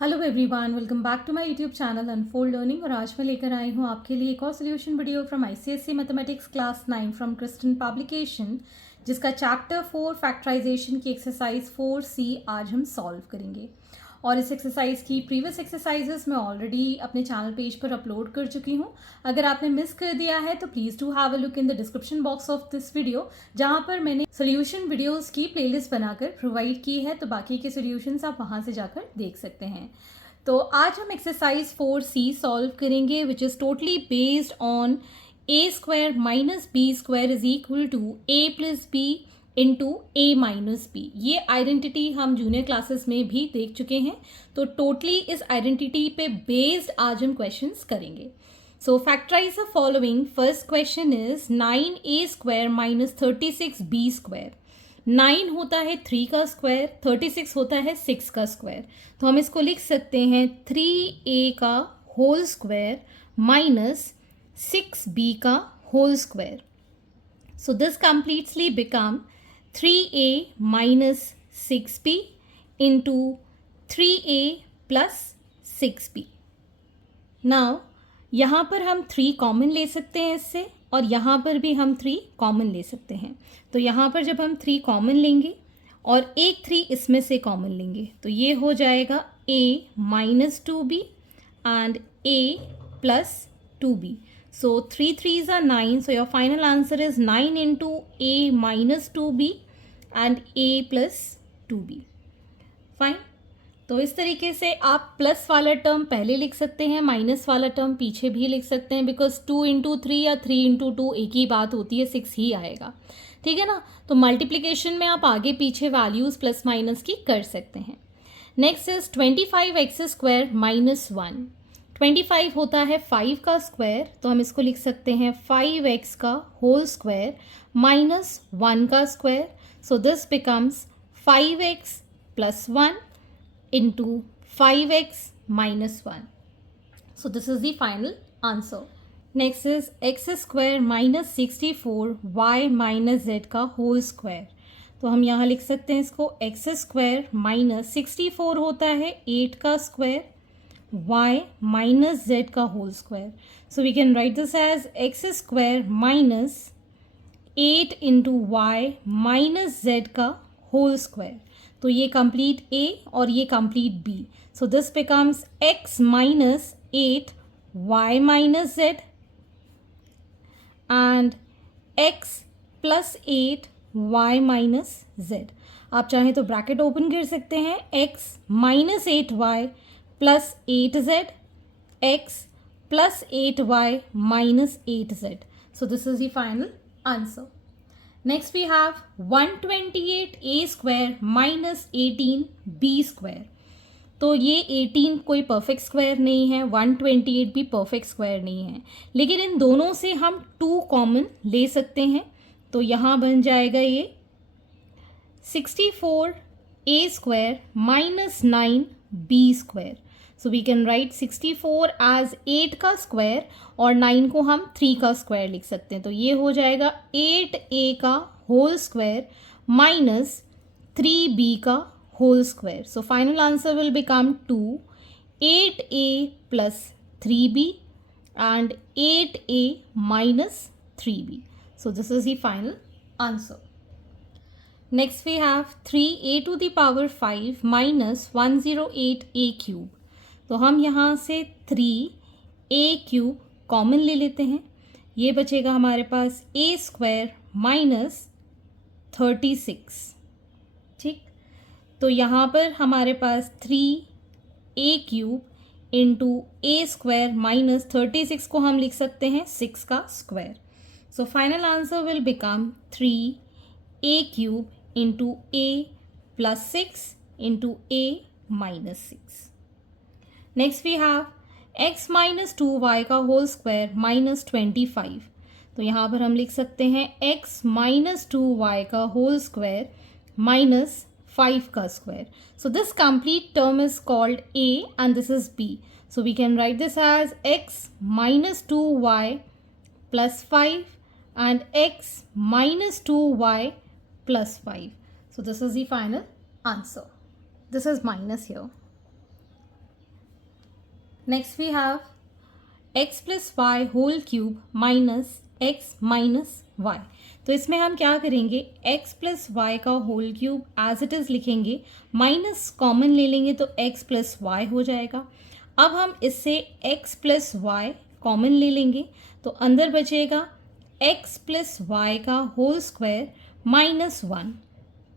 Hello everyone, welcome back to my YouTube channel unfold learning. और आज मैं लेकर आई हूँ आपके लिए एक और solution video from ICSE mathematics class 9 from Kristen publication, जिसका चैप्टर 4 फैक्टराइजेशन की एक्सरसाइज 4C आज हम सॉल्व करेंगे। और इस एक्सरसाइज की प्रीवियस एक्सरसाइजेस मैं ऑलरेडी अपने चैनल पेज पर अपलोड कर चुकी हूँ। अगर आपने मिस कर दिया है तो please do have a look in the description box of this video, जहाँ पर मैंने सोल्यूशन वीडियोस की प्लेलिस्ट बनाकर प्रोवाइड की है, तो बाकी के सोल्यूशंस आप वहाँ से जाकर देख सकते हैं। तो आज हम एक्सरसाइज 4C सॉल्व करेंगे, which is totally based on A square minus B square is equal to A plus B into A minus B. ये आइडेंटिटी हम जूनियर क्लासेस में भी देख चुके हैं, तो टोटली इस आइडेंटिटी पे बेस्ड आज हम क्वेश्चंस करेंगे। So factorize the following. First question is 9a square minus 36b square. 9 होता है 3 का स्क्वायर, 36 होता है 6 का स्क्वायर। तो हम इसको लिख सकते हैं 3a का होल स्क्वायर माइनस 6b का whole square. So this completely become 3a minus 6b into 3a plus 6b. Now यहाँ पर हम 3 कॉमन ले सकते हैं इससे, और यहाँ पर भी हम 3 कॉमन ले सकते हैं। तो यहाँ पर जब हम 3 कॉमन लेंगे और एक 3 इसमें से कॉमन लेंगे, तो ये हो जाएगा a minus 2b and a plus 2b. So 3 3s are 9. So your final answer is 9 into a minus 2b and a plus 2b. Fine. तो इस तरीके से आप प्लस वाला टर्म पहले लिख सकते हैं, माइनस वाला टर्म पीछे भी लिख सकते हैं, बिकॉज 2 इंटू 3 या 3 इंटू 2 एक ही बात होती है, 6 ही आएगा। ठीक है ना। तो मल्टीप्लिकेशन में आप आगे पीछे वैल्यूज प्लस माइनस की कर सकते हैं। Next is 25x square minus 1। 25 होता है 5 का स्क्वायर, तो हम इसको लिख सकते हैं 5x का होल स्क्वायर माइनस 1 का square. So this becomes 5x plus 1 into 5x minus 1. So this is the final answer. Next is x square minus 64 y minus z का whole square. तो हम यहाँ लिख सकते हैं इसको x स्क्वायर माइनस 64 होता है 8 का स्क्वायर y माइनस z का whole square. So we can write this as x square minus 8 into Y minus z का होल स्क्वायर। तो ये कंप्लीट a और ये complete b. So this becomes x minus 8 y minus z and x plus 8 y minus z. आप चाहें तो bracket open कर सकते हैं, x minus 8y plus 8z, x plus 8y minus 8z. So this is the final answer. Next we have 128a square minus 18b square. तो ये 18 कोई perfect square नहीं है, 128 भी परफेक्ट स्क्वायर नहीं है, लेकिन इन दोनों से हम 2 कॉमन ले सकते हैं। तो यहाँ बन जाएगा ये 64a square minus 9b square. So we can write 64 as 8 का स्क्वायर और 9 को हम 3 का स्क्वायर लिख सकते हैं। तो ये हो जाएगा 8a का होल स्क्वायर माइनस 3b का whole square. So final answer will become 2 8a plus 3b and 8a minus 3b. So this is the final answer. Next we have 3a to the power 5 minus 108a cube. तो हम यहाँ से 3a cube common ले लेते हैं, ये बचेगा हमारे पास a स्क्वायर माइनस 36. ठीक, तो यहाँ पर हमारे पास 3a cube into a square minus 36 को हम लिख सकते हैं 6 का square. So final answer will become 3a cube into a plus 6 into a minus 6. Next we have x minus 2y का होल स्क्वायर माइनस 25. तो यहाँ पर हम लिख सकते हैं x माइनस 2y का होल स्क्वायर माइनस 5 का square. So this complete term is called a and this is b. So we can write this as x minus 2y plus 5 and x minus 2y plus 5. So this is the final answer. This is minus here. Next we have x plus y whole cube minus x minus y. तो इसमें हम क्या करेंगे, x plus y का whole cube as it is लिखेंगे, minus common ले लेंगे तो x प्लस वाई हो जाएगा. अब हम इससे x प्लस वाई कॉमन ले लेंगे तो अंदर बचेगा x प्लस वाई का होल स्क्वायर माइनस 1.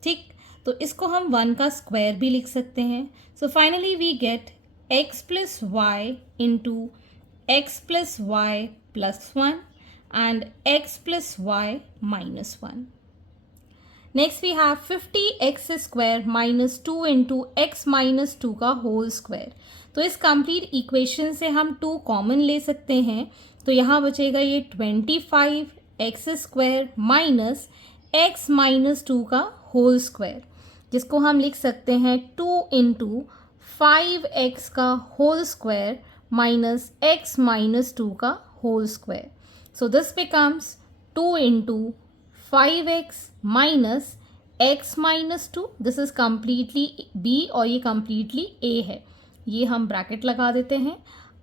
ठीक, तो इसको हम 1 का स्क्वायर भी लिख सकते हैं. So finally we get x plus y into x plus y plus 1 and x plus y minus 1. Next we have 50x square minus 2 into x minus 2 का whole square. तो इस कंप्लीट इक्वेशन से हम 2 common ले सकते हैं. तो यहाँ बचेगा ये 25x square minus x minus 2 का होल स्क्वायर, जिसको हम लिख सकते हैं 2 इंटू 5x का whole square minus x minus 2 का whole square. So this becomes 2 into 5x minus x minus 2. This is completely b और ये completely a है. ये हम ब्रैकेट लगा देते हैं.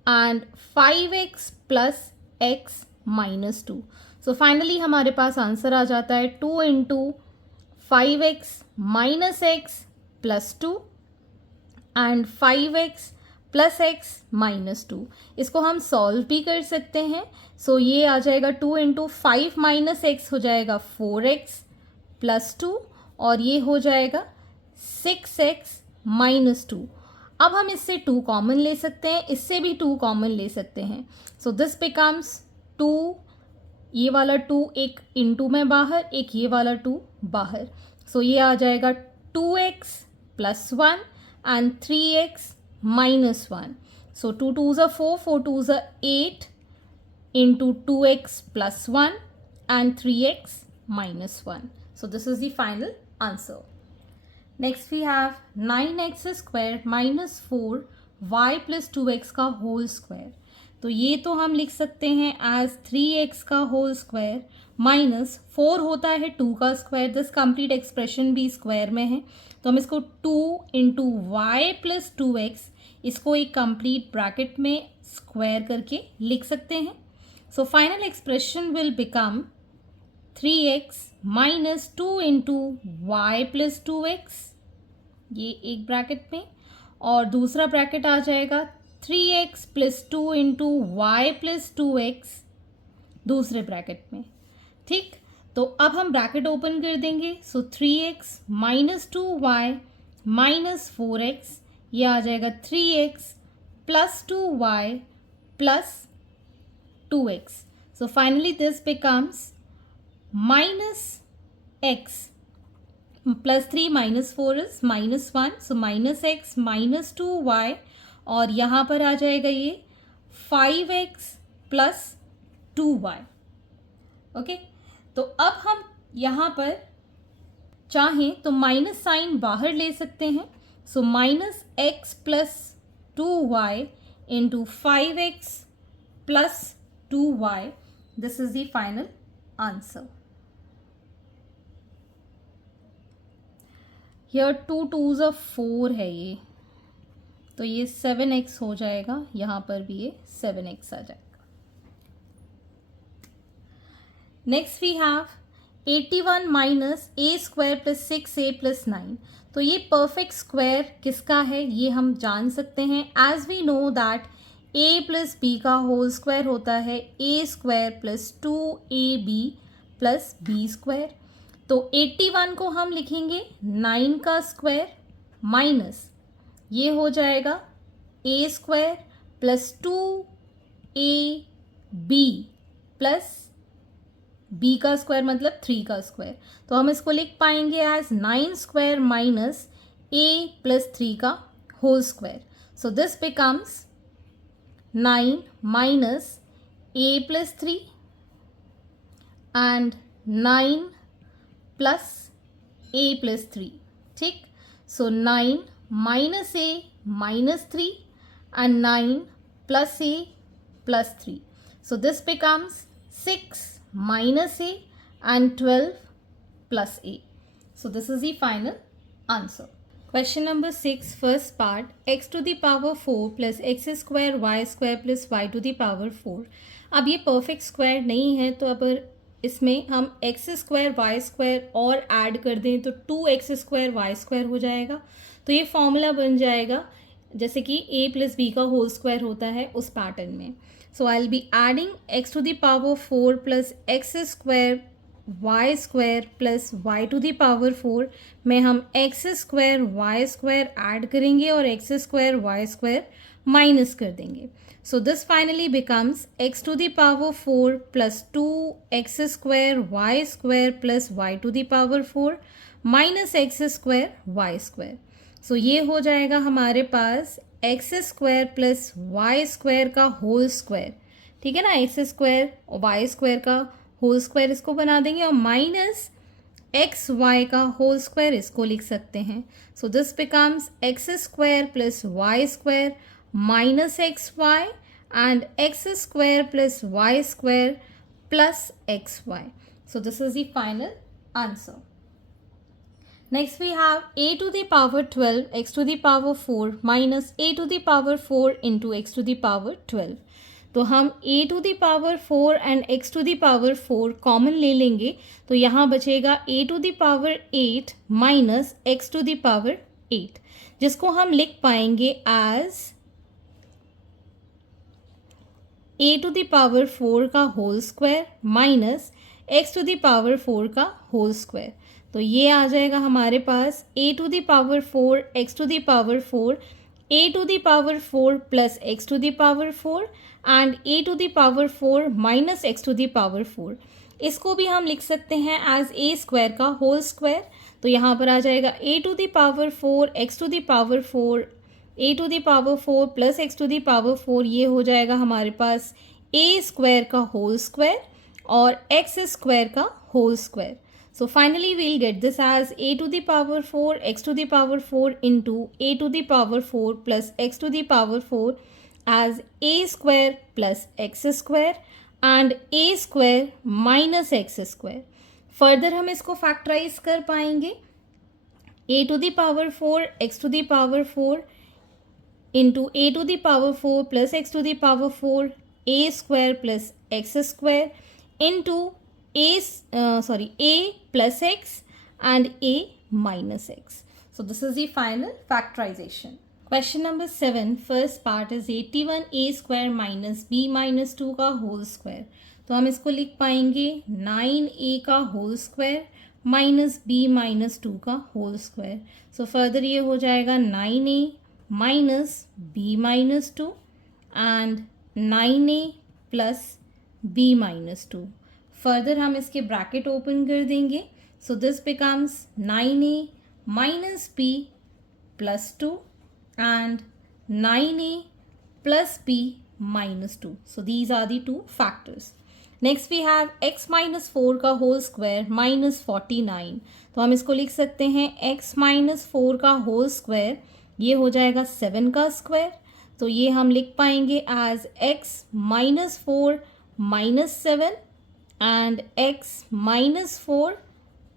And 5x plus x minus 2. So finally हमारे पास आंसर आ जाता है 2 into 5x minus x plus 2 and 5x plus x minus 2. इसको हम सॉल्व भी कर सकते हैं. सो ये आ जाएगा 2 इंटू 5 माइनस एक्स हो जाएगा 4x प्लस 2 और ये हो जाएगा 6x माइनस 2. अब हम इससे 2 कॉमन ले सकते हैं, इससे भी 2 कॉमन ले सकते हैं. सो दिस बिकम्स 2, ये वाला 2 एक इंटू में बाहर, एक ये वाला 2 बाहर. सो ये आ जाएगा 2x plus 1 and 3x minus 1. So 2 2s are 4, 4 2s are 8 into 2x plus 1 and 3x minus 1. So this is the final answer. Next we have 9x square minus 4y plus 2x का whole square. तो ये तो हम लिख सकते हैं as 3x का whole square minus 4 होता है 2 का स्क्वायर. दिस कंप्लीट एक्सप्रेशन भी स्क्वायर में है तो हम इसको 2 इंटू वाई प्लस 2x इसको एक कंप्लीट ब्रैकेट में स्क्वायर करके लिख सकते हैं. So final expression will become 3x minus 2 into y plus 2x, ये एक ब्रैकेट में, और दूसरा ब्रैकेट आ जाएगा 3x plus 2 into y plus 2x दूसरे ब्रैकेट में. ठीक, तो अब हम ब्रैकेट ओपन कर देंगे. सो 3x minus 2y minus 4x, ये आ जाएगा 3x plus 2y plus 2x. So finally this becomes minus x plus 3 minus 4 is minus 1. So minus x minus 2y और यहाँ पर आ जाएगा ये 5x प्लस 2y. ओके, तो अब हम यहाँ पर चाहें तो माइनस साइन बाहर ले सकते हैं. So minus x plus 2y into 5x plus 2y. This is the final answer. Here 2 2s are 4 है ये, तो ये 7x हो जाएगा. यहाँ पर भी ये 7x आ जाएगा. Next we have 81 minus a square plus 6a plus 9. तो ये परफेक्ट स्क्वायर किसका है ये हम जान सकते हैं. As we know that a plus b का होल स्क्वायर होता है a square plus 2ab plus b square. तो 81 को हम लिखेंगे 9 का स्क्वायर माइनस ये हो जाएगा a square plus 2ab plus b का स्क्वायर मतलब 3 का स्क्वायर. तो हम इसको लिख पाएंगे as 9 square minus a plus 3 का whole square. So this becomes 9 minus a plus 3 and 9 plus a plus 3. ठीक, so 9 minus a minus 3 and 9 plus a plus 3. So this becomes 6 minus a and 12 plus a. So this is the final answer. Question number 6 first part x to the power 4 plus x square y square plus y to the power 4। अब ये perfect square नहीं है, तो अगर इसमें हम x square y square और add कर दें तो 2x स्क्वायर वाई स्क्वायर हो जाएगा। तो ये फॉर्मूला बन जाएगा जैसे कि a प्लस बी का होल स्क्वायर होता है उस पैटर्न में। So I will be adding x to the power 4 plus x square y square plus y to the power 4 में हम x square y square add करेंगे और x square y square minus कर देंगे। So this finally becomes x to the power 4 plus 2x square y plus y to the power 4 minus x square y square. So ये हो जाएगा हमारे पास x square plus y square का whole square, ठीक है ना। एक्स स्क्वायर और वाई स्क्वायर का होल स्क्वायर इसको बना देंगे और माइनस एक्स वाई का होल स्क्वायर इसको लिख सकते हैं। So this becomes x square plus y square minus x y and x square plus y square plus x y. So this is the final answer. Next we have a to the power 12 x to the power 4 minus a to the power 4 into x to the power 12। तो हम a to the power 4 and x to the power 4 common ले लेंगे, तो यहाँ बचेगा a to the power 8 minus x to the power 8, जिसको हम लिख पाएंगे as a to the power 4 का whole square minus x to the power 4 का होल स्क्वायर। तो ये आ जाएगा हमारे पास a to the power 4 x to the power 4 a to the power 4 plus x to the power 4 and a to the power 4 minus x to the power 4। इसको भी हम लिख सकते हैं as a स्क्वायर का होल स्क्वायर। तो यहाँ पर आ जाएगा a to the power 4 x to the power 4 a to the power 4 plus x to the power 4, ये हो जाएगा हमारे पास a स्क्वायर का होल स्क्वायर और x स्क्वायर का whole square. So finally we'll get this as a to the power 4 x to the power 4 into a to the power 4 plus x to the power 4 as a square plus x square and a square minus x square। Further हम इसको factorise कर पाएंगे a to the power 4 x to the power 4 into a to the power 4 plus x to the power 4 a square plus x square into a plus x and a minus x। So this is the final factorization। Question number 7 first part is 81a square minus b minus 2 का whole square. तो हम इसको लिख पाएंगे 9a का whole square minus b minus 2 का whole square. So further ये हो जाएगा 9a minus b minus 2 and 9a plus b minus 2। Further हम इसके ब्रैकेट ओपन कर देंगे। So this becomes 9a minus b plus 2 and 9a plus b minus 2। So these are the two factors. Next we have x minus 4 का whole square minus 49। तो हम इसको लिख सकते हैं x माइनस 4 का होल स्क्वायर, ये हो जाएगा 7 का स्क्वायर। तो ये हम लिख पाएंगे as x minus 4 minus 7 and x minus 4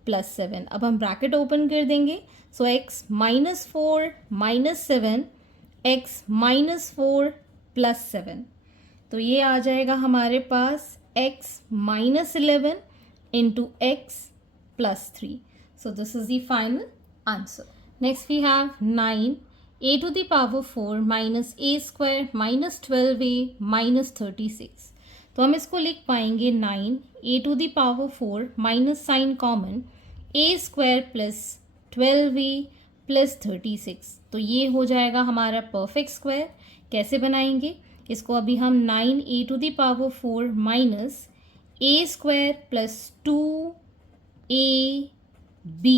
plus 7। अब हम ब्रैकेट ओपन कर देंगे। So x minus 4 minus 7 x minus 4 plus 7। तो ये आ जाएगा हमारे पास x minus 11 into x plus 3। So this is the final answer. Next we have 9 a to the power 4 minus a square minus 12a minus 36। तो हम इसको लिख पाएंगे 9 a to the power 4 minus sign common a square plus 12a plus 36। तो ये हो जाएगा हमारा परफेक्ट स्क्वायर। कैसे बनाएंगे इसको, अभी हम 9a to the power 4 minus a square plus 2ab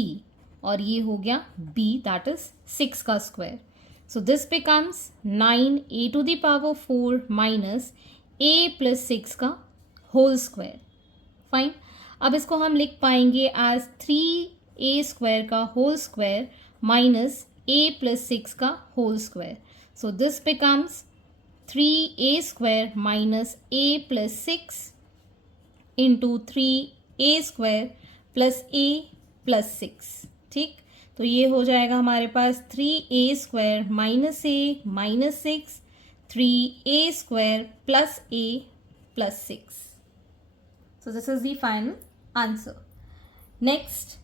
और ये हो गया b दैट इज 6 का square. So this becomes 9a to the power 4 minus a plus 6 का होल स्क्वायर। फाइन, अब इसको हम लिख पाएंगे एज 3a स्क्वायर का whole square minus a plus 6 का whole square. So this becomes 3a square minus a plus 6 into 3a square plus a plus 6। ठीक, तो ये हो जाएगा हमारे पास 3a² minus a minus 6, 3a² plus a plus 6. So this is the final answer. Next,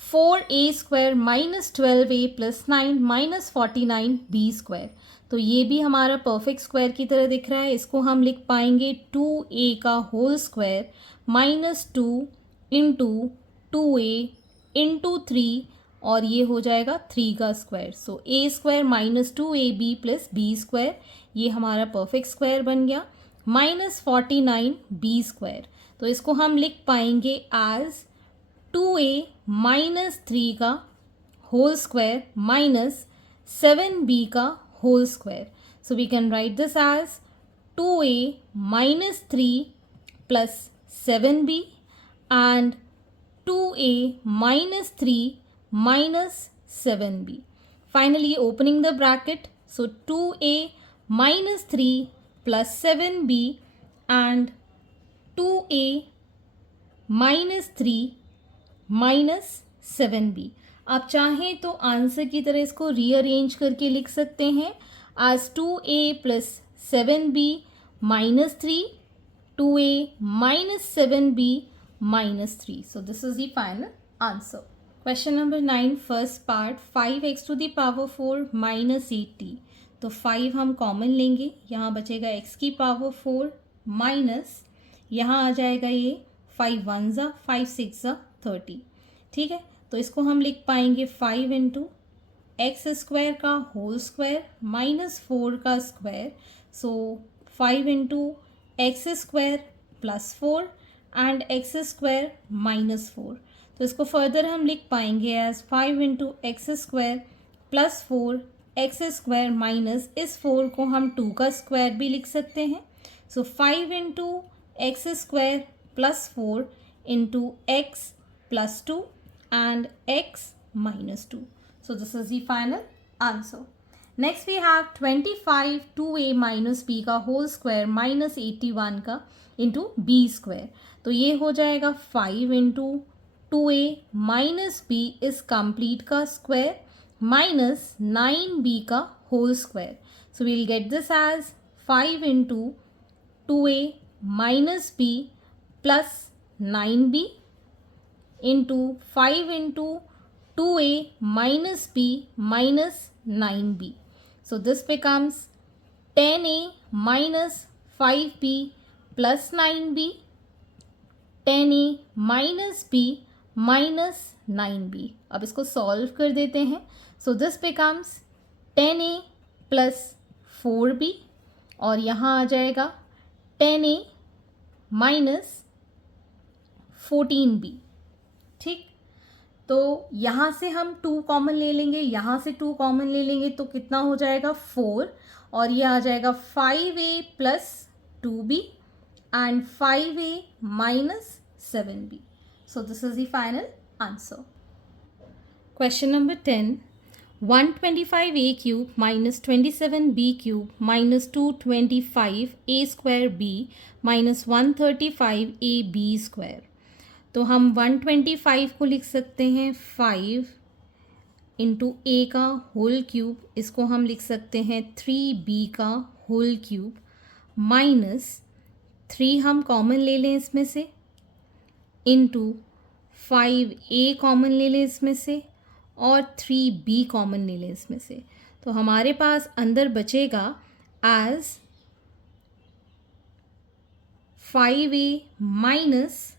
4a² minus 12a plus 9 minus 49b². तो ये भी हमारा परफेक्ट स्क्वायर की तरह दिख रहा है. इसको हम लिख पाएंगे 2a का whole square minus 2 into 2a into 3 और ये हो जाएगा 3 का स्क्वायर. सो a² minus 2ab plus b², ये हमारा परफेक्ट स्क्वायर बन गया. माइनस 49b², तो इसको हम लिख पाएंगे एज 2a माइनस 3 का होल स्क्वायर माइनस 7b का whole square. So we can write this as 2a minus 3 plus 7b and 2a minus 3 minus 7b. Finally, opening the bracket, so 2a minus 3 plus 7b and 2a minus 3 minus 7b. आप चाहें तो answer की तरह इसको rearrange करके लिख सकते हैं as 2a plus 7b minus 3, 2a minus 7b minus 3. So this is the final answer. Question number 9, first part, 5x to the power 4 minus 8t. तो 5 हम कॉमन लेंगे, यहाँ बचेगा x की पावर 4 माइनस, यहाँ आ जाएगा ये 5 1 ज़ा 5 6 ज़ा 30. ठीक है, तो इसको हम लिख पाएंगे 5 इंटू x² का होल स्क्वायर माइनस 4 का square. So 5 into x² plus 4 and x² minus 4. तो इसको फर्दर हम लिख पाएंगे as 5 into x² plus 4 x² minus इस 4 को हम 2 का स्क्वायर भी लिख सकते हैं. So 5 into x² plus 4 into x plus 2 and x minus 2. So this is the final answer. Next we have 25 2a minus b का होल स्क्वायर माइनस 81 का इंटू b². तो ये हो जाएगा 5 इंटू 2a माइनस b इस complete का square minus 9b का whole square. So we'll get this as 5 into 2a minus b plus 9b into 5 into 2a minus b minus 9b. So this becomes 10a minus 5b plus 9b, 10a minus b minus 9b. अब इसको solve कर देते हैं. So this becomes 10a plus 4b और यहाँ आ जाएगा 10a minus 14b. ठीक, तो यहाँ से हम 2 कॉमन ले लेंगे, यहाँ से 2 कॉमन ले लेंगे तो कितना हो जाएगा 4 और ये आ जाएगा 5a plus 2b and 5a minus 7b. So this is the final answer. Question number 10, 125a cube minus 27b cube minus 225a² b minus 135ab². तो हम 125 को लिख सकते हैं 5 इंटू ए का होल क्यूब, इसको हम लिख सकते हैं 3b का होल क्यूब माइनस 3 हम कॉमन ले लें इसमें से इंटू 5a कॉमन ले लें इसमें से और 3b कॉमन ले लें इसमें से. तो हमारे पास अंदर बचेगा एज 5a माइनस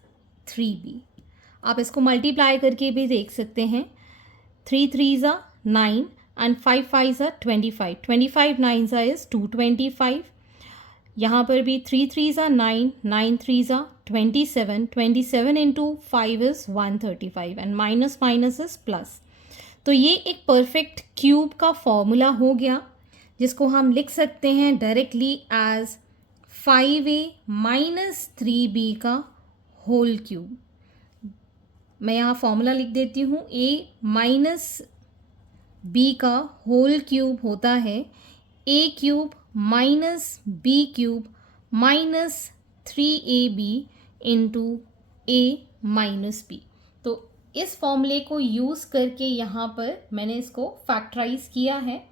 3b. आप इसको मल्टीप्लाई करके भी देख सकते हैं. 3 3 ज़ा 9 एंड 5 5 ज़ा 25, 25 9 ज़ा इज़ 225. यहाँ पर भी 3 3 ज़ा 9, 9 3 ज़ा 27, 27 into 5 is 135 and minus minus is plus. तो ये एक परफेक्ट क्यूब का फॉर्मूला हो गया जिसको हम लिख सकते हैं directly as 5a minus 3b का होल क्यूब. मैं यहाँ फॉर्मूला लिख देती हूँ. a माइनस b का होल क्यूब होता है a cube minus b cube minus 3ab into a minus b. तो इस फॉर्मूले को यूज़ करके यहाँ पर मैंने इसको फैक्टराइज किया है।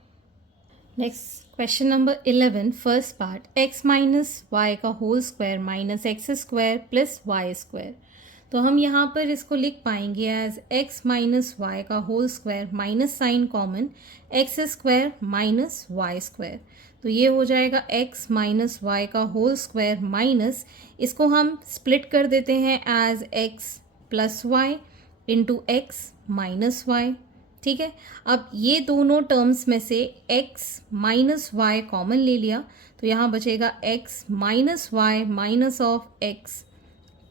Next question number 11 first part, x minus y का whole square minus x square plus y square. तो हम यहाँ पर इसको लिख पाएंगे एज x माइनस वाई का whole square minus sign common x square minus y square. तो ये हो जाएगा x माइनस वाई का होल स्क्वायर माइनस, इसको हम स्प्लिट कर देते हैं as x plus y into x minus y. ठीक है, अब ये दोनों टर्म्स में से x माइनस वाई कॉमन ले लिया तो यहाँ बचेगा x minus y minus of x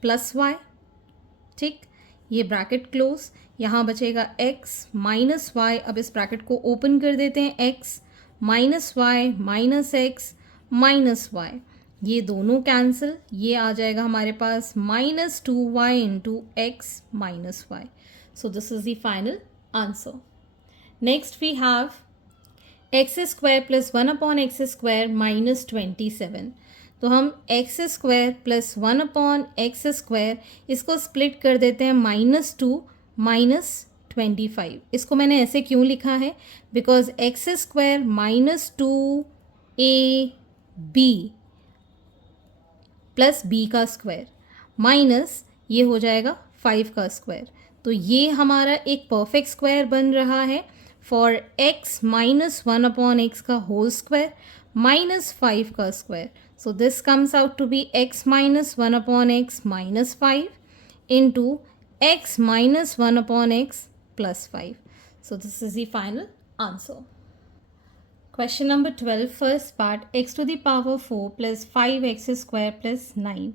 plus y. ठीक, ये ब्रैकेट क्लोज, यहाँ बचेगा x माइनस वाई, अब इस ब्रैकेट को ओपन कर देते हैं, x minus y minus x minus y, ये दोनों कैंसिल, ये आ जाएगा हमारे पास minus 2y into x minus y. So this is the final answer. Next we have x square plus 1 upon x square minus 27। तो हम x square plus 1 upon x square इसको स्प्लिट कर देते हैं -2 माइनस 25। इसको मैंने ऐसे क्यों लिखा है, because x square minus 2ab plus b का स्क्वायर माइनस ये हो जाएगा 5 का स्क्वायर। तो ये हमारा एक परफेक्ट स्क्वायर बन रहा है for x minus 1 upon x का होल स्क्वायर माइनस 5 का square. So this comes out to be x minus 1 upon x minus 5 into x minus 1 upon x plus 5. So this is the final answer. Question number 12 first part, x to the power 4 plus 5x square plus 9.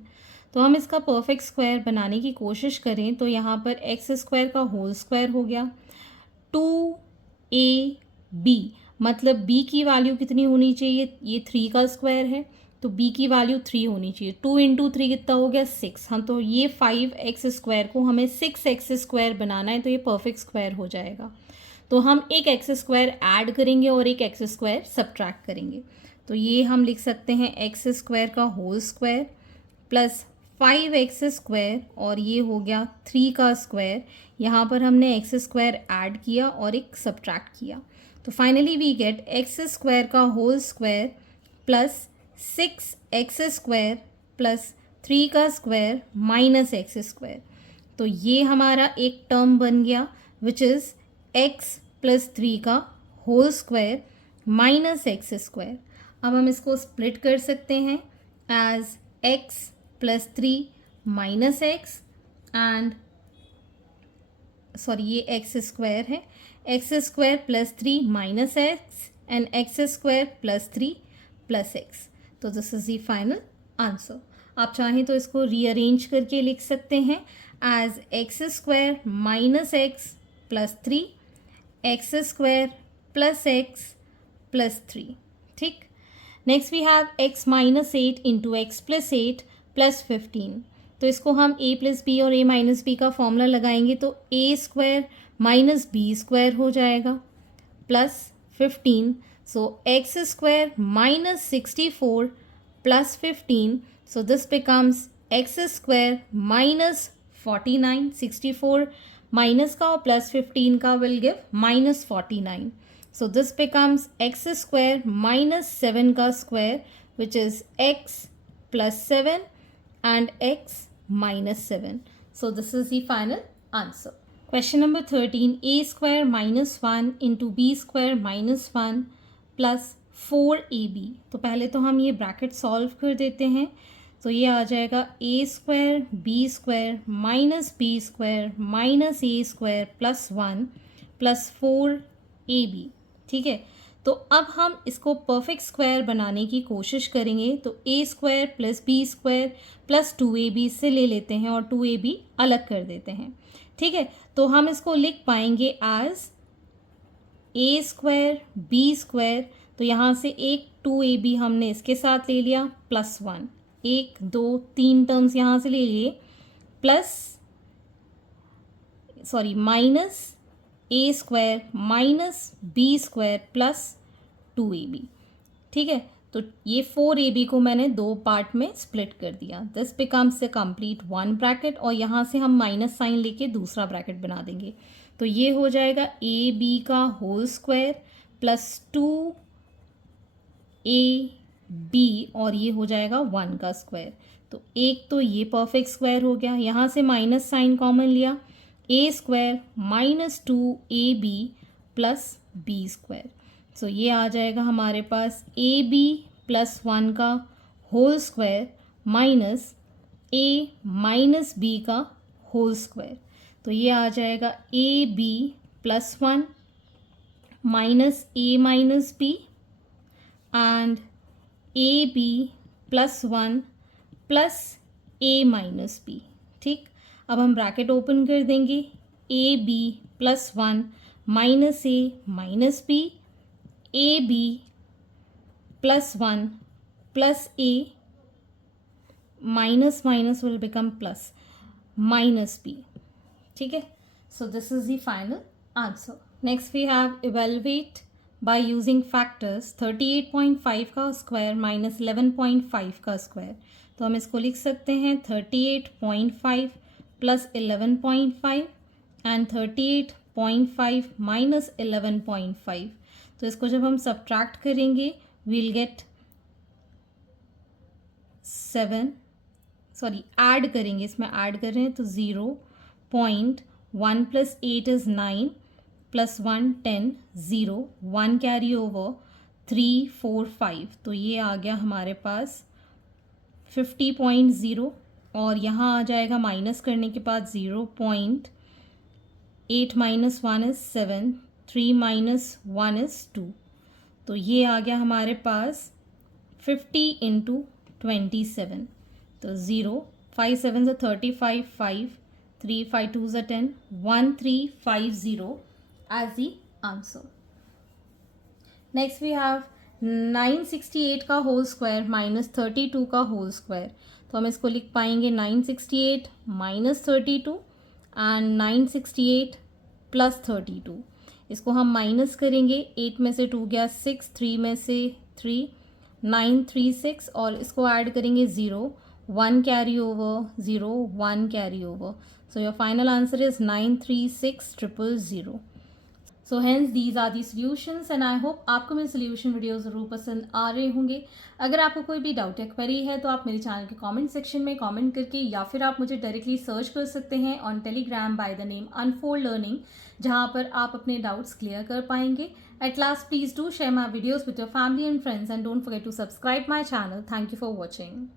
तो हम इसका perfect square बनाने की कोशिश करें तो यहाँ पर एक्स स्क्वायर का होल स्क्वायर हो गया, 2ab मतलब b की वैल्यू कितनी होनी चाहिए, ये 3 का स्क्वायर है तो b की वैल्यू 3 होनी चाहिए, 2 इंटू 3 कितना हो गया 6। हाँ, तो ये 5x स्क्वायर को हमें 6x स्क्वायर बनाना है तो ये परफेक्ट स्क्वायर हो जाएगा। तो हम एक एक्स स्क्वायर ऐड करेंगे और एक एक्स स्क्वायर सब्ट्रैक्ट करेंगे, तो ये हम लिख सकते हैं एक्स स्क्वायर का whole square plus 5x square और ये हो गया 3 का स्क्वायर। यहाँ पर हमने एक्स स्क्वायर ऐड किया और एक सब्ट्रैक्ट किया, तो finally we get x square का whole square plus 6x square plus 3 का स्क्वायर माइनस एक्स स्क्वायर। तो ये हमारा एक टर्म बन गया विच इज़ x प्लस 3 का whole square minus x square. अब हम इसको स्प्लिट कर सकते हैं as x plus 3 minus x and sorry ये एक्स स्क्वायर है, x square plus 3 minus x and x square plus 3 plus x. तो this is the final answer. आप चाहें तो इसको रीअरेंज करके लिख सकते हैं as x square minus x plus 3 x square plus x plus 3। ठीक, next we have x minus 8 into x plus 8 plus 15। तो इसको हम a प्लस बी और a माइनस बी का फॉर्मूला लगाएंगे तो a square minus B square हो जाएगा प्लस 15। सो x square minus 64 plus 15, so this becomes x square minus 49, 64 minus का और प्लस 15 का will give minus 49. So this becomes x square minus 7 का square which is x plus 7 and x minus 7. So this is the final answer. Question number 13, a square minus 1 into b square minus 1 plus 4ab। तो पहले तो हम ये bracket solve कर देते हैं, तो ये आ जाएगा a square b square minus B square minus a square plus 1 plus 4ab। ठीक है, तो अब हम इसको परफेक्ट स्क्वायर बनाने की कोशिश करेंगे, तो a square plus b square plus 2ab से ले लेते हैं और 2ab अलग कर देते हैं। ठीक है, तो हम इसको लिख पाएंगे as a square b square, तो यहाँ से एक 2ab हमने इसके साथ ले लिया प्लस 1, 1 2 3 टर्म्स यहाँ से ले लिए plus sorry minus a square minus B square plus 2ab। ठीक है, तो ये 4ab को मैंने 2 पार्ट में स्प्लिट कर दिया. This becomes the complete 1 bracket और यहाँ से हम माइनस साइन लेके दूसरा ब्रैकेट बना देंगे. तो ये हो जाएगा ab का होल स्क्वायर प्लस 2ab और ये हो जाएगा 1 का स्क्वायर. तो एक तो ये परफेक्ट स्क्वायर हो गया. यहाँ से माइनस साइन कॉमन लिया, a square minus 2ab plus b square. So ये आ जाएगा हमारे पास ab प्लस 1 का whole square minus a minus b का होल स्क्वायर. तो ये आ जाएगा ab plus 1 minus a minus b and ab plus 1 plus a minus b. ठीक, अब हम ब्रैकेट ओपन कर देंगे. ab plus 1 minus a minus b, ab plus 1 plus a minus minus will become plus minus b. ठीक है, so this is the final answer. Next we have evaluate by using factors 38.5 का square minus 11.5 का square. तो हम इसको लिख सकते हैं 38.5 प्लस 11.5 एंड 38.5 माइनस 11.5. तो इसको जब हम सब्ट्रैक्ट करेंगे वील गेट 7, सॉरी ऐड करेंगे, इसमें ऐड कर रहे हैं तो 0.1 plus 8 is 9 plus 1 10 0 1 carry over 3 4 5. तो ये आ गया हमारे पास 50.0 और यहाँ आ जाएगा माइनस करने के बाद 0.8 माइनस 1 इज 7, 3 माइनस 1 इज 2. तो ये आ गया हमारे पास 50 इंटू 27. तो 0 5 7 से 35 5 3 5 2 से 10 1350 as the answer. Next we have 968 का होल स्क्वायर माइनस 32 का होल स्क्वायर. तो हम इसको लिख पाएंगे 968 माइनस 32 एंड 968 प्लस 32. इसको हम माइनस करेंगे, 8 में से 2 गया 6, 3 में से 3 9 3 6 और इसको ऐड करेंगे 0 1 carry over 0 1 carry over. So your final answer is 936000. So hence these are the solutions and I hope आपको मेरे सॉल्यूशन वीडियो ज़रूर पसंद आ रहे होंगे. अगर आपको कोई भी डाउट या क्वेरी है तो आप मेरे चैनल के कमेंट सेक्शन में कमेंट करके या फिर आप मुझे डायरेक्टली सर्च कर सकते हैं on Telegram by the name unfold learning, जहां पर आप अपने डाउट्स क्लियर कर पाएंगे. At last please do share my videos with your family and friends and don't forget to subscribe my channel. Thank you for watching.